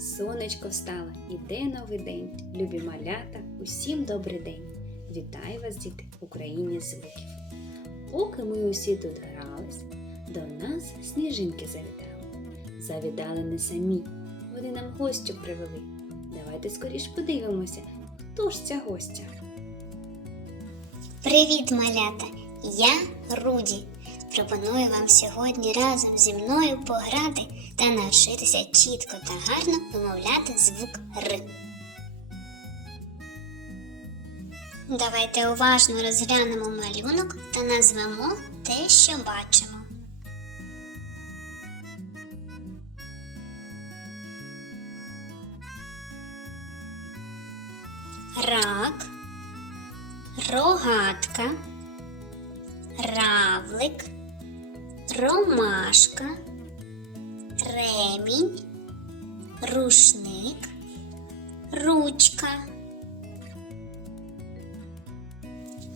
сонечко встало, іде новий день. Любі малята, усім добрий день. Вітаю вас, діти, в Україні звуків. Поки ми усі тут грались, до нас сніжинки завітали. Завітали не самі, вони нам гостю привели. Давайте скоріш подивимося, хто ж ця гостя. Привіт, малята! Я Руді. Пропоную вам сьогодні разом зі мною пограти та навчитися чітко та гарно вимовляти звук Р. Давайте уважно розглянемо малюнок та назвемо те, що бачимо. Рак, рогатка, равлик, ромашка, ремінь, рушник, ручка.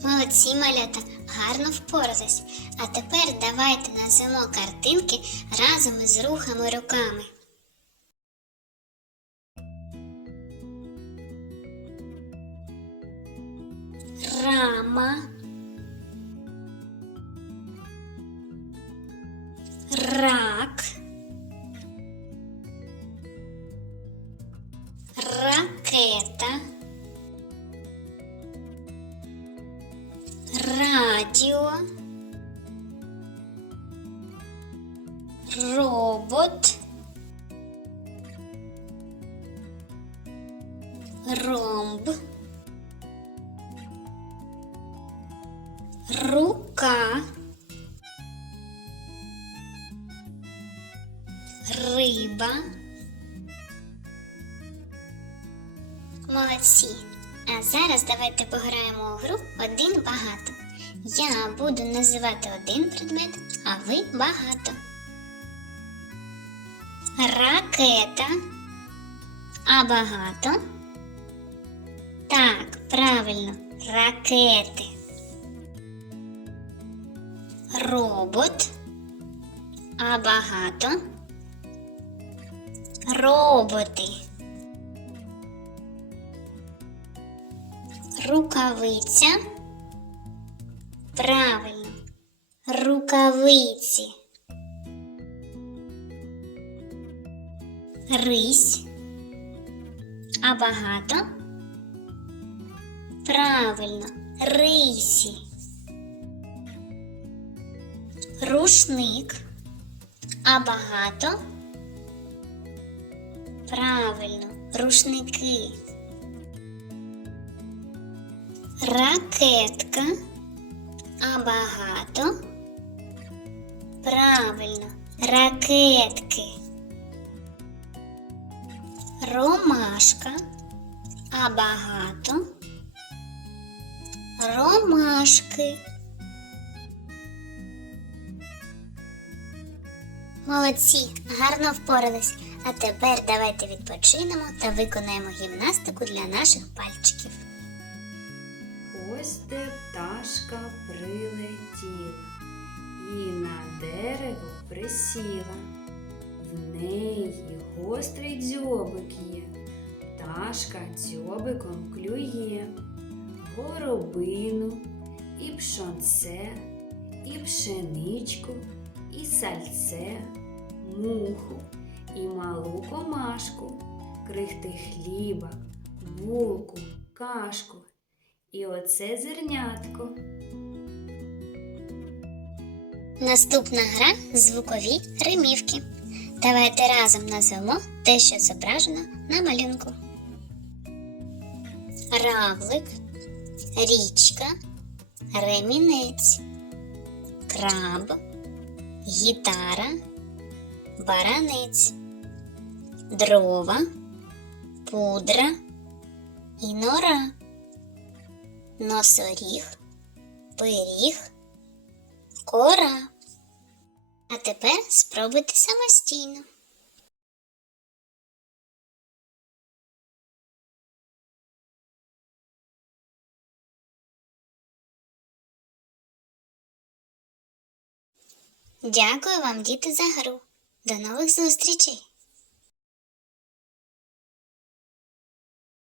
Молодці малята, гарно впорались. А тепер давайте назвемо картинки разом із рухами руками. Рама. Радіо. Робот. Ромб. Рука. Риба. Молодці. А зараз давайте пограємо у гру один багато. Я буду називати один предмет, а ви багато. Ракета. А багато. Так, правильно, ракети. Робот. А багато. Роботи. Рукавиця. Правильно. Рукавиці. Рись. А багато. Правильно. Рисі. Рушник. А багато. Правильно, рушники. Ракетка. А багато. Правильно, ракетки. Ромашка. А багато. Ромашки. Молодці, гарно впорались. А тепер давайте відпочинемо та виконаємо гімнастику для наших пальчиків. Ось де пташка прилетіла і на дерево присіла. В неї гострий дзьобик є. Пташка дзьобиком клює. Горобину, і пшонце, і пшеничку, і сальце, муху, і малу комашку, крихти хліба, булку, кашку. І оце зернятко. Наступна гра звукові римівки. Давайте разом назвемо те, що зображено на малюнку. Равлик, річка, ремінець, краб, гітара, баранець, дрова, пудра і нора, носоріг, пиріг, кора. А тепер спробуйте самостійно. Дякую вам, діти, за гру. До нових зустрічей!